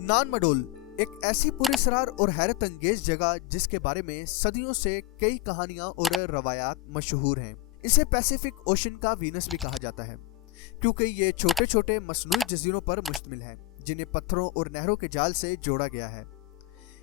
नानमडोल एक ऐसी पुरस्कार और हैरत अंगेज जगह जिसके बारे में सदियों से कई कहानियां और रवायात मशहूर हैं। इसे पैसिफिक ओशन का वीनस भी कहा जाता है क्योंकि ये छोटे छोटे मसनूई जजीरों पर मुश्तमिल है जिन्हें पत्थरों और नहरों के जाल से जोड़ा गया है।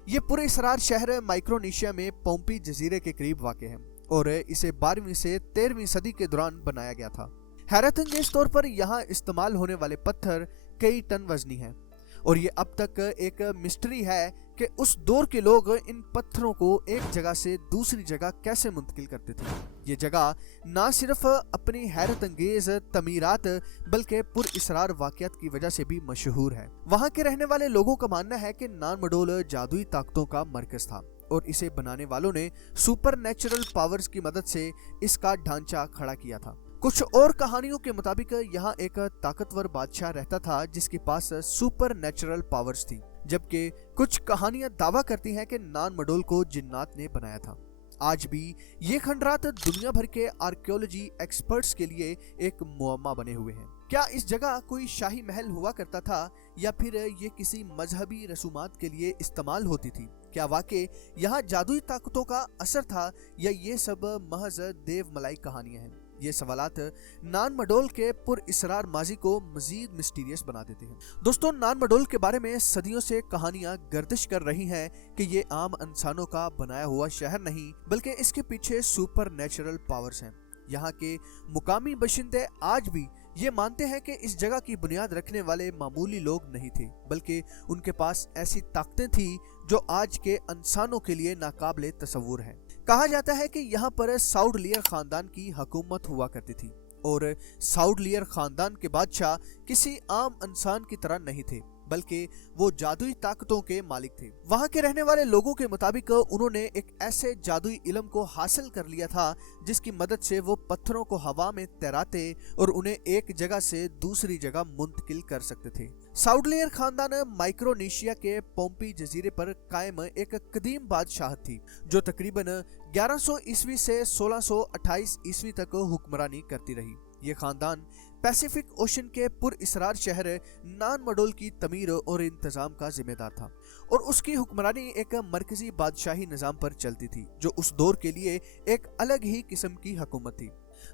ये पुरस्कार शहर माइक्रोनेशिया में पोम्पी जजीरे के करीब वाक़ है और इसे 12वीं से 13वीं सदी के दौरान बनाया गया था। हैरत अंगेज तौर पर यहाँ इस्तेमाल होने वाले पत्थर कई टन वजनी हैं और ये अब तक एक मिस्ट्री है कि उस दौर के लोग इन पत्थरों को एक जगह से दूसरी जगह कैसे मुंतकिल करते थे। ये जगह ना सिर्फ अपनी हैरत अंगेज तमीरात बल्कि पुरअसरार वाक़यात की वजह से भी मशहूर है। वहाँ के रहने वाले लोगों का मानना है कि नानमडोल जादुई ताकतों का मरकज था और इसे बनाने वालों ने सुपर नेचुरल पावर्स की मदद से इसका ढांचा खड़ा किया था। कुछ और कहानियों के मुताबिक यहाँ एक ताकतवर बादशाह रहता था जिसके पास सुपर नेचुरल पावर्स थी, जबकि कुछ कहानियां दावा करती हैं कि नानमडोल को जिन्नात ने बनाया था। आज भी ये खंडरात दुनिया भर के आर्कियोलॉजी एक्सपर्ट्स के लिए एक मुअम्मा बने हुए हैं। क्या इस जगह कोई शाही महल हुआ करता था या फिर ये किसी मजहबी रसूमात के लिए इस्तेमाल होती थी? क्या वाकई यहाँ जादुई ताकतों का असर था या ये सब महज देवमलाई कहानियां हैं? ये सवालात नानमडोल के पुरअसरार माजी को मजीद मिस्टीरियस बना देते हैं। दोस्तों, नानमडोल के बारे में सदियों से कहानियां गर्दिश कर रही हैं कि ये आम इंसानों का बनाया हुआ शहर नहीं बल्कि इसके पीछे सुपर नेचुरल पावर्स हैं। यहाँ के मुकामी बशिंदे आज भी ये मानते हैं कि इस जगह की बुनियाद रखने वाले मामूली लोग नहीं थे बल्कि उनके पास ऐसी ताकतें थी जो आज के इंसानों के लिए नाकाबिले तसव्वुर हैं। कहा जाता है कि यहाँ पर साउडलियर खानदान की हुकूमत हुआ करती थी और साउडलियर खानदान के बादशाह किसी आम इंसान की तरह नहीं थे बल्कि वो जादुई ताकतों के मालिक थे। वहाँ के रहने वाले लोगों के मुताबिक उन्होंने एक ऐसे जादुई इल्म को हासिल कर लिया था जिसकी मदद से वो पत्थरों को हवा में तैराते और उन्हें एक जगह से दूसरी जगह मुंतकिल कर सकते थे। साउडलियर खानदान माइक्रोनेशिया के पोम्पी जजीरे पर कायम एक कदीम बादशाहत थी जो तकरीबन 1100 ईस्वी से 1628 ईस्वी तक हुक्मरानी करती रही। ये खानदान पैसिफिक ओशन के पुरअसरार शहर नानमडोल की तमीर और इंतजाम का जिम्मेदार था और उसकी हुक्मरानी एक मरकजी बादशाही निज़ाम पर चलती थी जो उस दौर के लिए एक अलग ही किस्म की हुकूमत थी।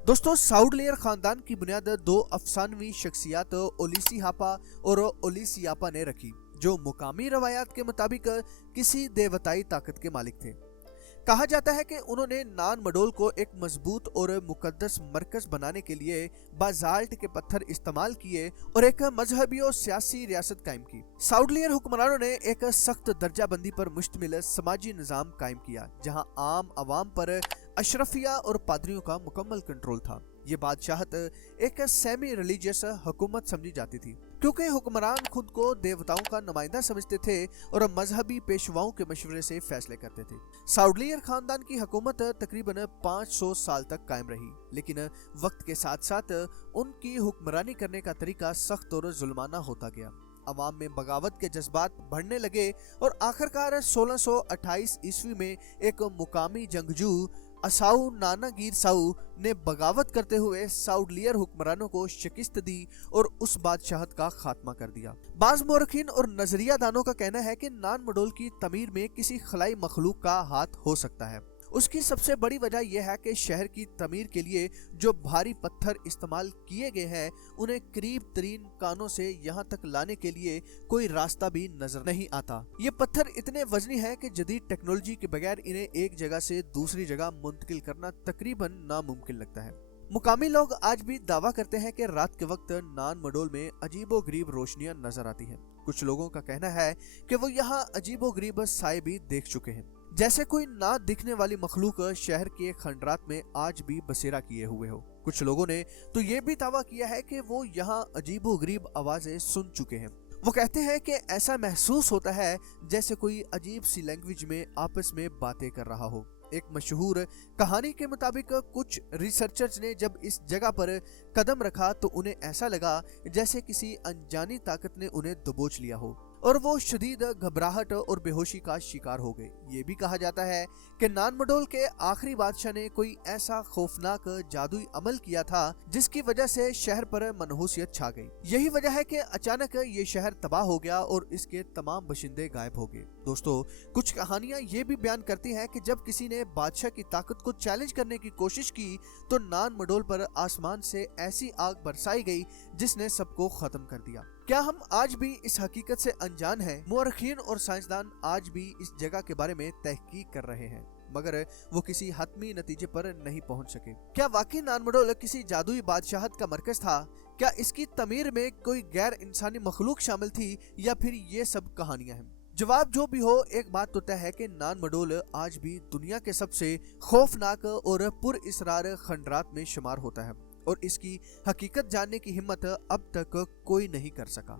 दोस्तों, साउडलियर खानदान की बुनियाद दो अफसानवी शख्सियात ओलिसिहापा और ओलिसियापा ने रखी जो मुकामी रवायात के मुताबिक किसी देवताई ताकत के मालिक थे। कहा जाता है कि उन्होंने नानमडोल को एक मजबूत और मुकद्दस मरकज बनाने के लिए बाजाल्ट के पत्थर इस्तेमाल किए और एक मजहबी और सियासी रियासत कायम की। साउडलियर हुक्मरानों ने एक सख्त दर्जाबंदी पर मुश्तमिल समाजी निज़ाम कायम किया जहां आम आवाम पर अशरफिया और पादरियों का मुकम्मल कंट्रोल था। ये बादशाहत एक सेमी रिलीजियस हुकूमत समझी जाती थी क्योंकि हुक्मरान खुद को देवताओं का नुमाइंदा समझते थे और मजहबी पेशवाओं के मशवरे से फैसले करते थे। साउडलियर खानदान की हुकूमत तकरीबन 500 साल तक कायम रही, लेकिन वक्त के साथ साथ उनकी हुक्मरानी करने का तरीका सख्त और जुल्माना होता गया। अवाम में बगावत के जज्बात बढ़ने लगे और आखिरकार 1628 ईस्वी में एक मुकामी जंगजू असाउ नानागीर साउ ने बगावत करते हुए साउडलियर हुक्मरानों को शिकस्त दी और उस बादशाहत का खात्मा कर दिया। बाज मोरखीन और नजरिया दानों का कहना है कि नानमडोल की तमीर में किसी खलाई मखलूक का हाथ हो सकता है। उसकी सबसे बड़ी वजह यह है कि शहर की तमीर के लिए जो भारी पत्थर इस्तेमाल किए गए हैं उन्हें करीब तरीन कानों से यहाँ तक लाने के लिए कोई रास्ता भी नजर नहीं आता। ये पत्थर इतने वजनी हैं कि जदीद टेक्नोलॉजी के बगैर इन्हें एक जगह से दूसरी जगह मुंतकिल करना तकरीबन नामुमकिन लगता है। मुकामी लोग आज भी दावा करते हैं कि रात के वक्त नानमडोल में अजीबो गरीब रोशनियां नजर आती हैं। कुछ लोगों का कहना है कि वो यहाँ अजीबो गरीब साए भी देख चुके हैं, जैसे कोई ना दिखने वाली मखलूक शहर के खंडरात में आज भी बसेरा किए हुए हो। कुछ लोगों ने तो ये भी दावा किया है कि वो यहाँ अजीबो गरीब आवाजें सुन चुके हैं। वो कहते हैं कि ऐसा महसूस होता है जैसे कोई अजीब सी लैंग्वेज में आपस में बातें कर रहा हो। एक मशहूर कहानी के मुताबिक कुछ रिसर्चर्स ने जब इस जगह पर कदम रखा तो उन्हें ऐसा लगा जैसे किसी अनजानी ताकत ने उन्हें दबोच लिया हो। और वो शदीद घबराहट और बेहोशी का शिकार हो गए। ये भी कहा जाता है कि नानमडोल के आखिरी बादशाह ने कोई ऐसा खौफनाक जादुई अमल किया था जिसकी वजह से शहर पर मनहूसियत छा गई। यही वजह है कि अचानक ये शहर तबाह हो गया और इसके तमाम बशिंदे गायब हो गए। दोस्तों, कुछ कहानियां ये भी बयान करती हैं कि जब किसी ने बादशाह की ताकत को चैलेंज करने की कोशिश की तो नानमडोल पर आसमान से ऐसी आग बरसाई गई जिसने सबको खत्म कर दिया। क्या हम आज भी इस हकीकत से अनजान हैं? मुअर्रिखीन और साइंसदान आज भी इस जगह के बारे में तहकीक कर रहे हैं, मगर वो किसी हतमी नतीजे पर नहीं पहुंच सके। क्या वाकई नानमडोल किसी जादुई बादशाहत का मरकज था? क्या इसकी तमीर में कोई गैर इंसानी मखलूक शामिल थी या फिर ये सब कहानियां हैं? जवाब जो भी हो, एक बात तो तय है कि नानमडोल आज भी दुनिया के सबसे खौफनाक और पुरअसरार खंडरात में शुमार होता है और इसकी हकीकत जानने की हिम्मत अब तक कोई नहीं कर सका।